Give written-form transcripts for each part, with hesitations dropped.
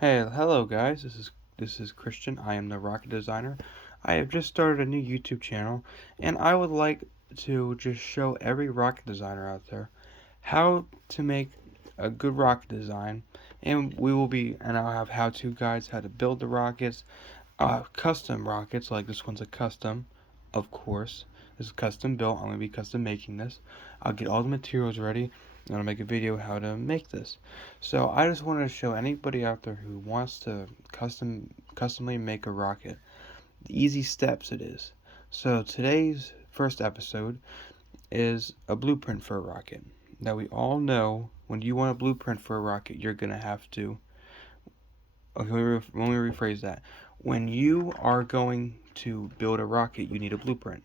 Hey, hello guys. This is Christian. I am the rocket designer. I have just started a new YouTube channel, and I would like to just show every rocket designer out there how to make a good rocket design. And I'll have how-to guides how to build the rockets, custom rockets like this one's a custom, of course. This is custom built. I'm gonna be custom making this. I'll get all the materials ready, and I'll make a video how to make this. So I just wanted to show anybody out there who wants to customly make a rocket the easy steps it is. So today's first episode is a blueprint for a rocket. Now we all know when you want a blueprint for a rocket, you're gonna have to. Okay, let me rephrase that. When you are going to build a rocket, you need a blueprint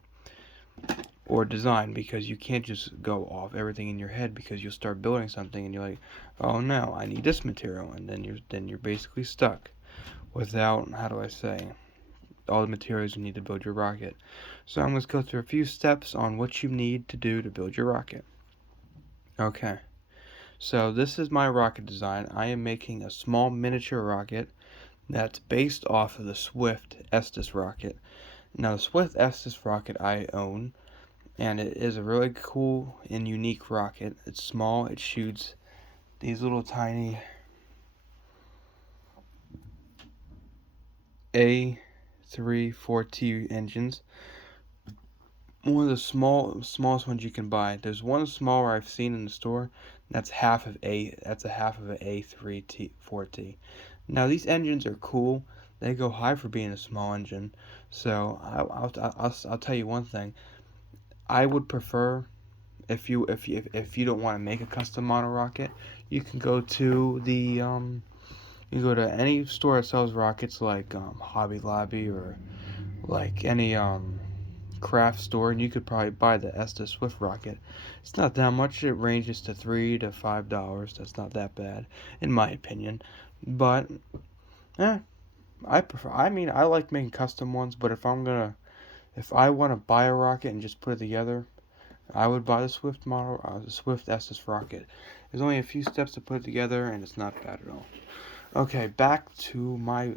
or design because you can't just go off everything in your head because you'll start building something and you're like, oh no, I need this material, and then you're basically stuck without, how do I say, all the materials you need to build your rocket. So I'm going to go through a few steps on what you need to do to build your rocket. Okay, so this is my rocket design. I am making a small miniature rocket that's based off of the Swift Estes rocket. Now the Swift Estes rocket I own, and it is a really cool and unique rocket. It's small. It shoots these little tiny A340 engines. One of the smallest ones you can buy. There's one smaller I've seen in the store. That's a half of an A340. Now these engines are cool. They go high for being a small engine. So I'll tell you one thing. I would prefer, if you don't want to make a custom model rocket, you can go to you go to any store that sells rockets like Hobby Lobby or like any craft store, and you could probably buy the Estes Swift rocket. It's not that much. It ranges to $3 to $5. That's not that bad in my opinion. But eh, I prefer. I mean, I like making custom ones, but if I want to buy a rocket and just put it together, I would buy the Swift model, the Swift Estes rocket. There's only a few steps to put it together, and it's not bad at all. Okay, back to my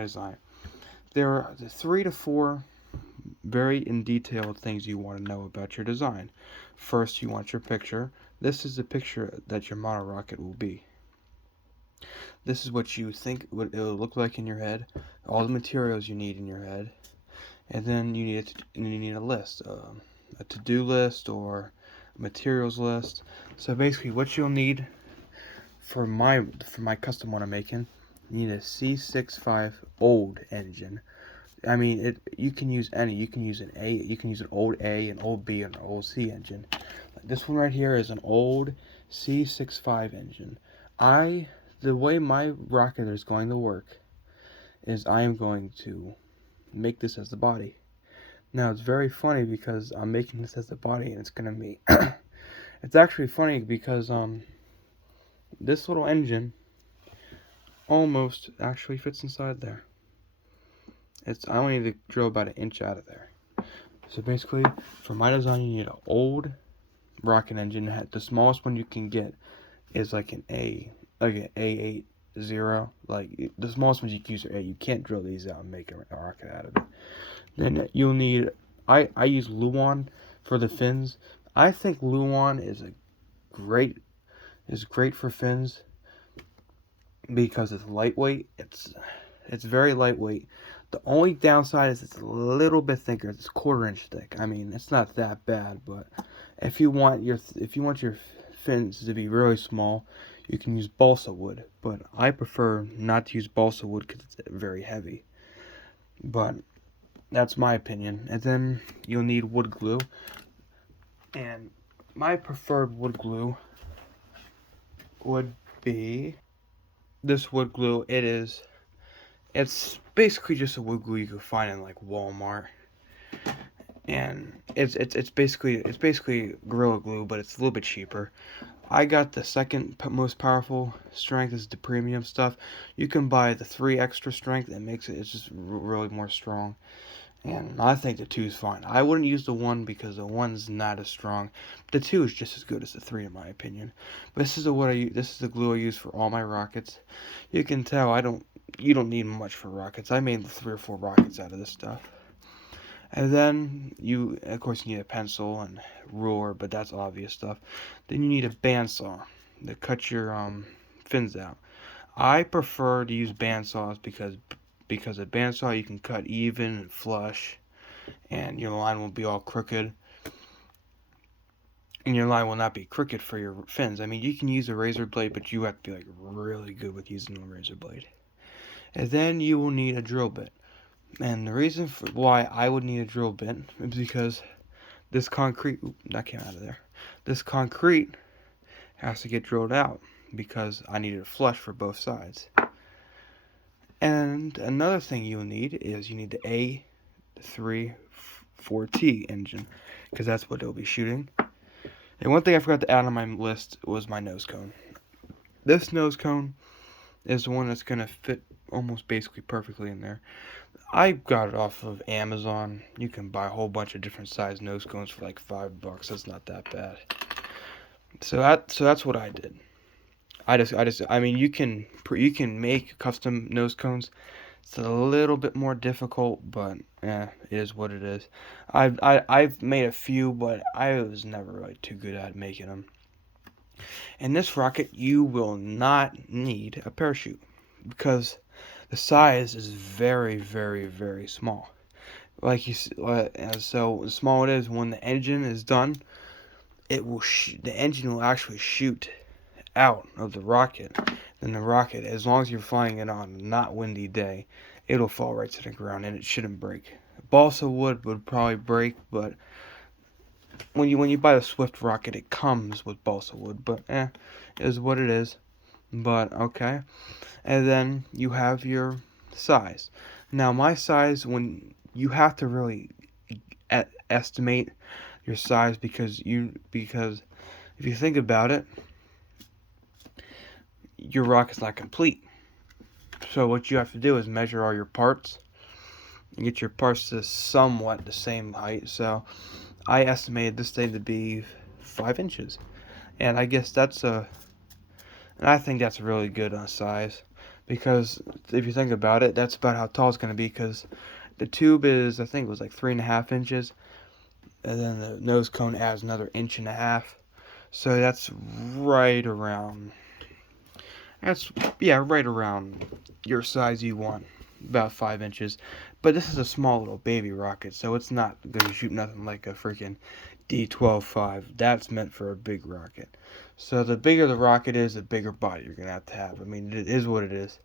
design. There are 3 to 4 very in detailed things you want to know about your design. First, you want your picture. This is the picture that your model rocket will be. This is what you think what it will look like in your head, all the materials you need in your head, and then you need a list, a to-do list or a materials list. So basically, what you'll need for my custom one I'm making, you need a C65 old engine. I mean, you can use any. You can use an old A, an old B, and an old C engine. This one right here is an old C65 engine. The way my rocket is going to work is I am going to make this as the body. Now it's very funny because I'm making this as the body, and it's gonna be. It's actually funny because this little engine almost actually fits inside there. I only need to drill about an inch out of there. So basically, for my design, you need an old rocket engine. The smallest one you can get is like an A80. Like the smallest ones you can use are A. You can't drill these out and make a rocket out of it. Then you'll need. I use Luan for the fins. I think Luan great is great for fins because it's lightweight. It's very lightweight. The only downside is it's a little bit thicker. It's 1/4 inch thick. I mean, it's not that bad, but if you want your fins to be really small, you can use balsa wood. But I prefer not to use balsa wood because it's very heavy. But that's my opinion. And then you'll need wood glue. And my preferred wood glue would be this wood glue. It's basically just a wood glue you can find in like Walmart, and it's basically Gorilla Glue, but it's a little bit cheaper. I got the second most powerful strength is the premium stuff. You can buy the 3 extra strength that makes it's just really more strong. And I think the 2 is fine. I wouldn't use the 1 because the 1's not as strong. But the 2 is just as good as the 3 in my opinion. But this is the glue I use for all my rockets. You can tell you don't need much for rockets. I made 3 or 4 rockets out of this stuff. And then of course you need a pencil and ruler, but that's obvious stuff. Then you need a bandsaw to cut your fins out. I prefer to use bandsaws because a bandsaw you can cut even and flush, and your line won't be all crooked. And your line will not be crooked for your fins. I mean, you can use a razor blade, but you have to be like really good with using a razor blade. And then you will need a drill bit. And the reason why I would need a drill bit is because this concrete, that came out of there. This concrete has to get drilled out because I need it flush for both sides. And another thing you'll need is you need the A34T engine because that's what it'll be shooting. And one thing I forgot to add on my list was my nose cone. This nose cone is the one that's going to fit almost basically perfectly in there. I got it off of Amazon. You can buy a whole bunch of different size nose cones for like $5. That's not that bad. So that's what I did. I mean, you can make custom nose cones. It's a little bit more difficult, but it is what it is. I've made a few, but I was never really too good at making them. In this rocket, you will not need a parachute because the size is very, very, very small. Like so small it is. When the engine is done, the engine will actually shoot out of the rocket. Then the rocket, as long as you're flying it on a not windy day, it'll fall right to the ground and it shouldn't break. Balsa wood would probably break, but when you buy the Swift rocket, it comes with balsa wood. But it is what it is. But okay, and then you have your size. Now my size, when you have to really estimate your size because if you think about it, your rocket's not complete. So what you have to do is measure all your parts and get your parts to somewhat the same height. So I estimated this thing to be 5 inches, and I guess I think that's really good on size, because if you think about it, that's about how tall it's going to be, because the tube is, I think it was like 3.5 inches, and then the nose cone adds another 1.5 inches, so that's right around your size you want, about 5 inches. But this is a small little baby rocket, so it's not going to shoot nothing like a freaking D-12-5. That's meant for a big rocket. So the bigger the rocket is, the bigger body you're going to have. I mean, it is what it is.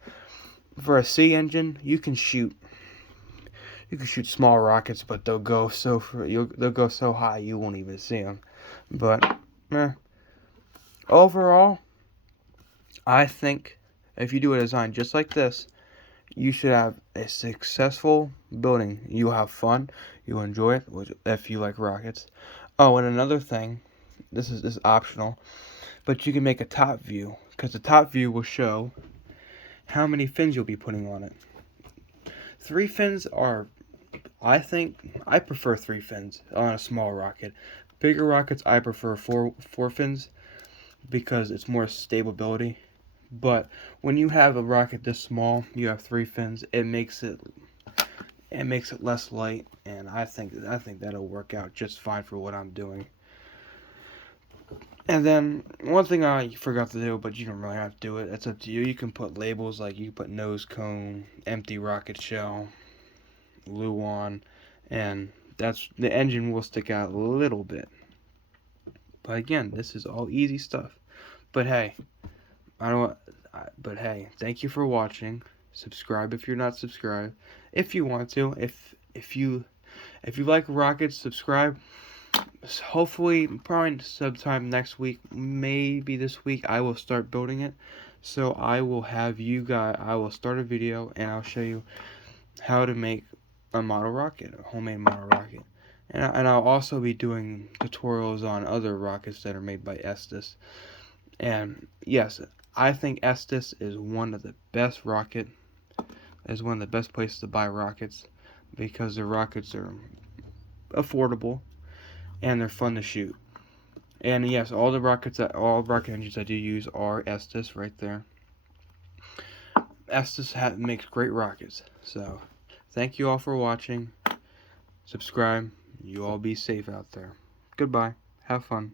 For a C engine, you can shoot small rockets, but they'll go so high you won't even see them. But overall, I think if you do a design just like this, you should have a successful building. You'll have fun. You'll enjoy it if you like rockets. Oh, and another thing, this is optional, but you can make a top view, because the top view will show how many fins you'll be putting on it. 3 fins are, I prefer 3 fins on a small rocket. Bigger rockets, I prefer 4 fins because it's more stability. But when you have a rocket this small, you have 3 fins. It makes it less light, and I think that'll work out just fine for what I'm doing. And then one thing I forgot to do, but you don't really have to do it. It's up to you. You can put labels, like you can put nose cone, empty rocket shell, Luan, and the engine will stick out a little bit. But again, this is all easy stuff. But hey, thank you for watching. Subscribe if you're not subscribed. If you want to, if you like rockets, subscribe. Hopefully, probably sometime next week, maybe this week, I will start building it. So I will start a video and I'll show you how to make a model rocket, a homemade model rocket. And I'll also be doing tutorials on other rockets that are made by Estes. And yes, I think Estes is one of the best places to buy rockets. because the rockets are affordable and they're fun to shoot. And yes, all rocket engines I do use are Estes right there. Estes makes great rockets. So, thank you all for watching. Subscribe. You all be safe out there. Goodbye. Have fun.